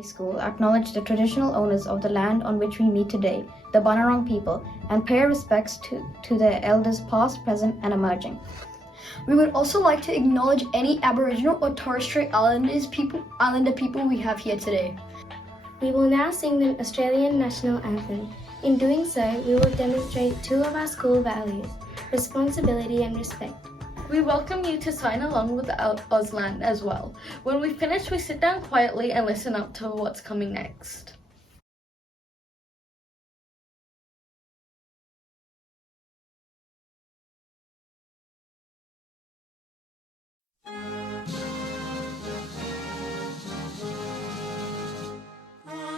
Primary School acknowledge the traditional owners of the land on which we meet today, the Bunurong people, and pay our respects to their elders past, present, and emerging. We would also like to acknowledge any Aboriginal or Torres Strait Islander people we have here today. We will now sing the Australian National Anthem. In doing so, we will demonstrate two of our school values, responsibility and respect. We welcome you to sign along with Auslan as well. When we finish, we sit down quietly and listen up to what's coming next.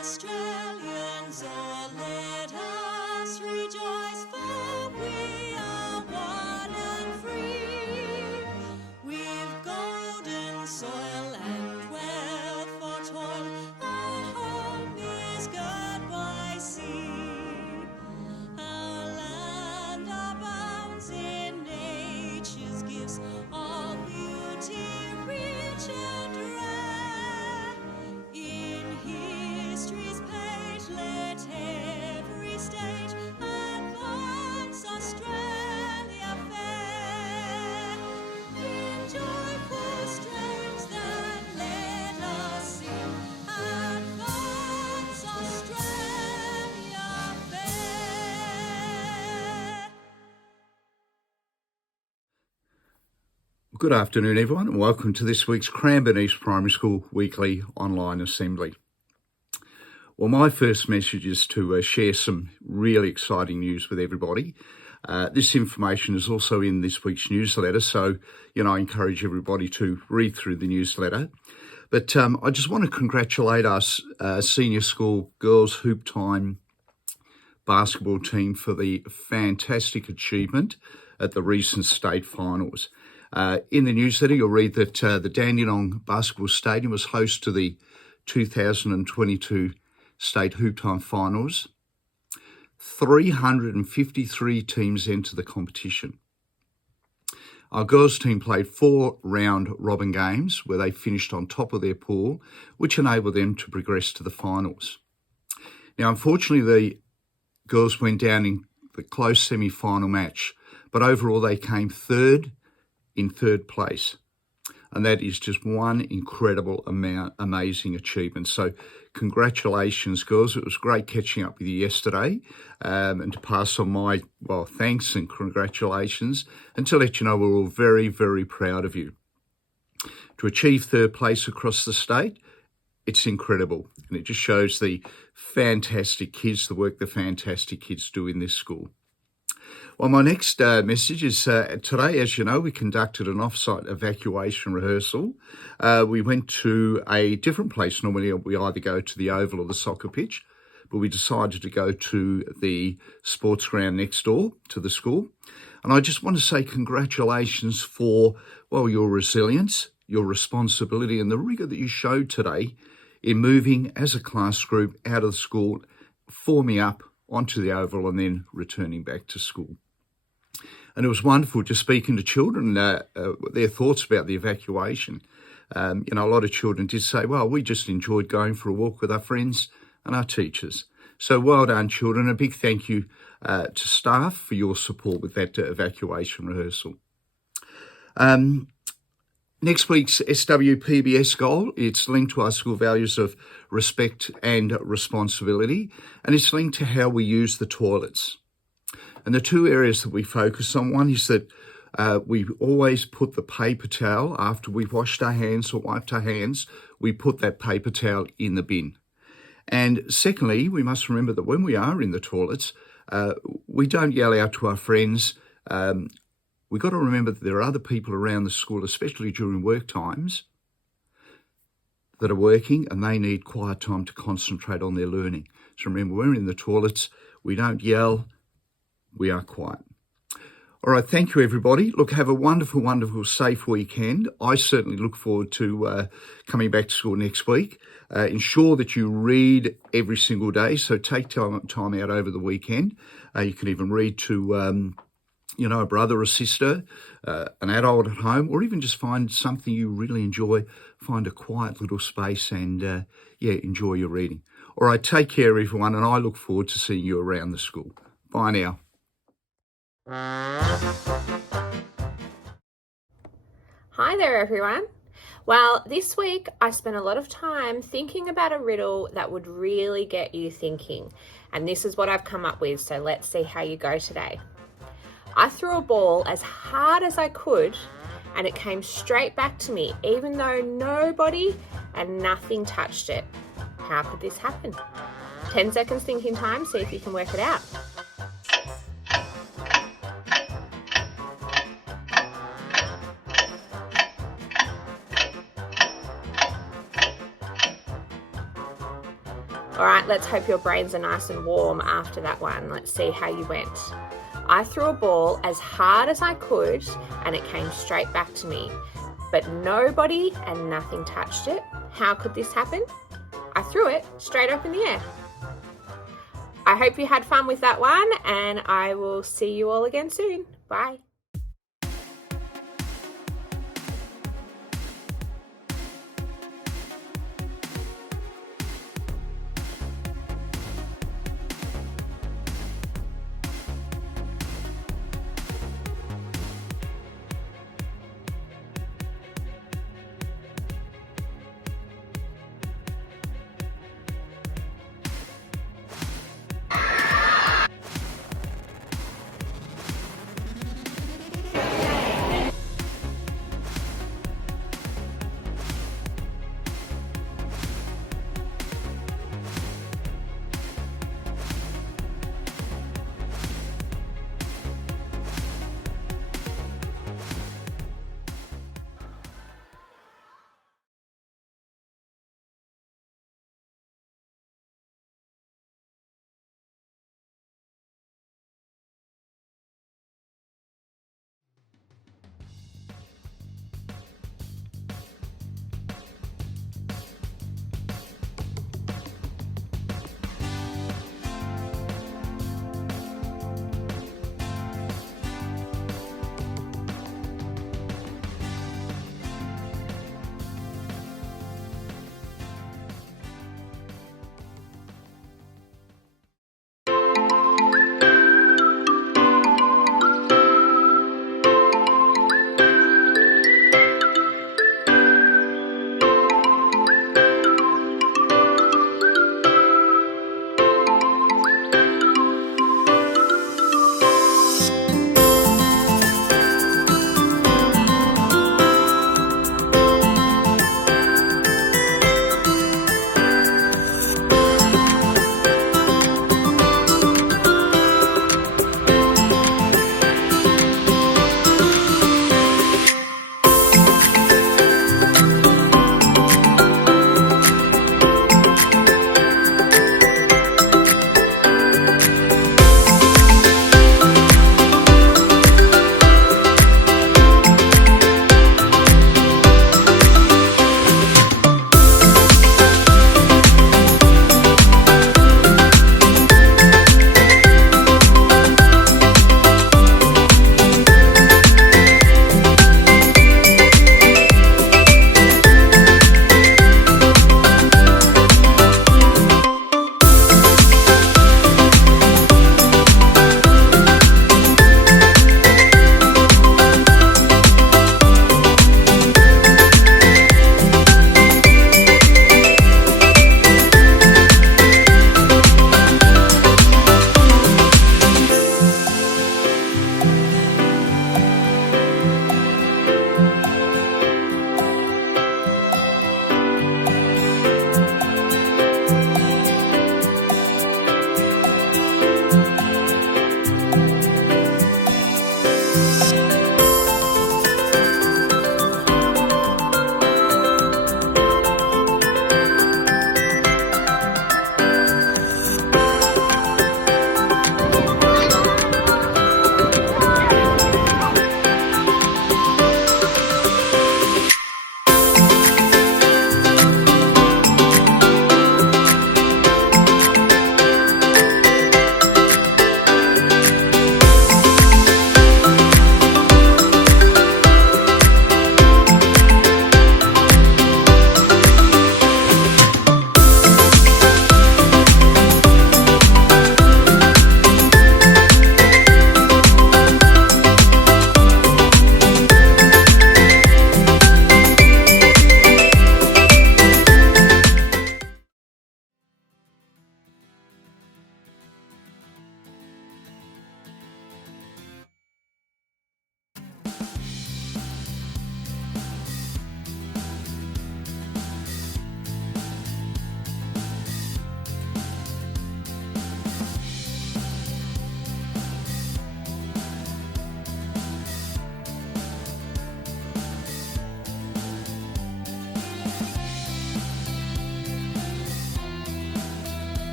Australians, oh, let us rejoice, for we are one and free. We've golden soil and wealth for toil. Our home is good by sea. Our land abounds in nature's gifts, all beauty rich and rare. In history's page, let every stage advance Australia fair. In joyful strains that let us sing, advance Australia fair. Good afternoon, everyone, and welcome to this week's Cranbourne East Primary School Weekly Online Assembly. Well, my first message is to share some really exciting news with everybody. This information is also in this week's newsletter, so, I encourage everybody to read through the newsletter. But I just want to congratulate us senior school girls hoop time basketball team for the fantastic achievement at the recent state finals. In the newsletter, you'll read that the Dandenong Basketball Stadium was host to the 2022 State Hoop Time Finals. 353 teams entered the competition. Our girls team played 4 round robin games where they finished on top of their pool, which enabled them to progress to the finals. Now, unfortunately, the girls went down in the close semi-final match, but overall they came third in third place. And that is just one incredible amazing achievement. So congratulations, girls. It was great catching up with you yesterday, and to pass on my, thanks and congratulations, and to let you know we're all very, very proud of you. To achieve third place across the state, it's incredible. And it just shows the fantastic kids, the work the fantastic kids do in this school. Well, my next message is today, as you know, we conducted an off-site evacuation rehearsal. We went to a different place. Normally we either go to the oval or the soccer pitch, but we decided to go to the sports ground next door to the school. And I just want to say congratulations for, your resilience, your responsibility and the rigour that you showed today in moving as a class group out of the school, forming up onto the oval and then returning back to school. And it was wonderful just speaking to children, their thoughts about the evacuation. A lot of children did say, we just enjoyed going for a walk with our friends and our teachers. So well done, children. A big thank you to staff for your support with that evacuation rehearsal. Next week's SWPBS goal, it's linked to our school values of respect and responsibility, and it's linked to how we use the toilets. And the two areas that we focus on, one is that we always put the paper towel after we've washed our hands or wiped our hands, we put that paper towel in the bin. And secondly, we must remember that when we are in the toilets, we don't yell out to our friends. We've got to remember that there are other people around the school, especially during work times, that are working and they need quiet time to concentrate on their learning. So remember, we're in the toilets, we don't yell, we are quiet. All right, thank you, everybody. Look, have a wonderful, wonderful, safe weekend. I certainly look forward to coming back to school next week. Ensure that you read every single day, so take time out over the weekend. You can even read to a brother or sister, an adult at home, or even just find something you really enjoy, find a quiet little space and, enjoy your reading. All right, take care, everyone, and I look forward to seeing you around the school. Bye now. Hi there, everyone. Well, this week I spent a lot of time thinking about a riddle that would really get you thinking. And this is what I've come up with, so let's see how you go today. I threw a ball as hard as I could and it came straight back to me, even though nobody and nothing touched it. How could this happen? 10 seconds thinking time, see if you can work it out. All right, let's hope your brains are nice and warm after that one. Let's see how you went. I threw a ball as hard as I could and it came straight back to me, but nobody and nothing touched it. How could this happen? I threw it straight up in the air. I hope you had fun with that one and I will see you all again soon. Bye.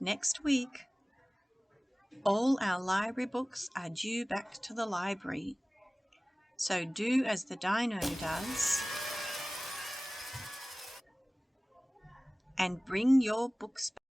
Next week, all our library books are due back to the library. So do as the dino does and bring your books back.